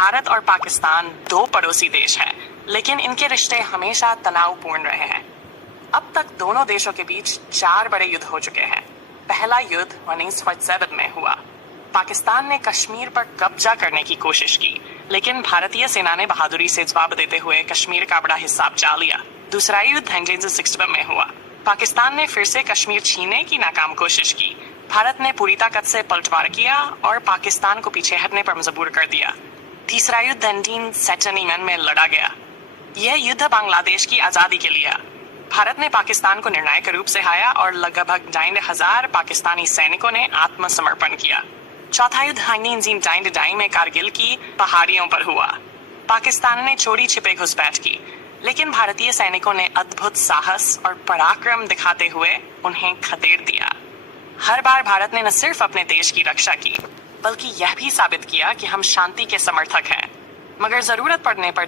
भारत और पाकिस्तान दो पड़ोसी देश हैं, लेकिन इनके रिश्ते हमेशा तनावपूर्ण रहे हैं। अब तक दोनों देशों के बीच 4 बड़े युद्ध हो चुके हैं। पहला युद्ध 1947 में हुआ। पाकिस्तान ने कश्मीर पर कब्जा करने की कोशिश की, लेकिन भारतीय सेना ने बहादुरी से जवाब देते हुए कश्मीर का बड़ा हिस्सा बचा लिया। दूसरा युद्ध 1960 में हुआ। पाकिस्तान ने फिर से कश्मीर छीनने की नाकाम कोशिश की। भारत ने पूरी ताकत से पलटवार किया और पाकिस्तान को पीछे हटने पर मजबूर कर दिया। तीसरा युद्ध 1991 में लड़ा गया। यह युद्ध बांग्लादेश की आजादी के लिए। भारत ने पाकिस्तान को निर्णायक रूप से हारा और लगभग 1,500 पाकिस्तानी सैनिकों ने आत्मसमर्पण किया। चौथा युद्ध 1992 में कारगिल की पहाड़ियों पर हुआ। पाकिस्तान ने चोरी छिपे घुसपैठ की, लेकिन भारतीय सैनिकों ने अद्भुत साहस और पराक्रम दिखाते हुए उन्हें खदेड़ दिया। हर बार भारत ने न सिर्फ अपने देश की रक्षा की, बल्कि यह भी साबित किया कि हम शांति के समर्थक हैं, मगर जरूरत पड़ने पर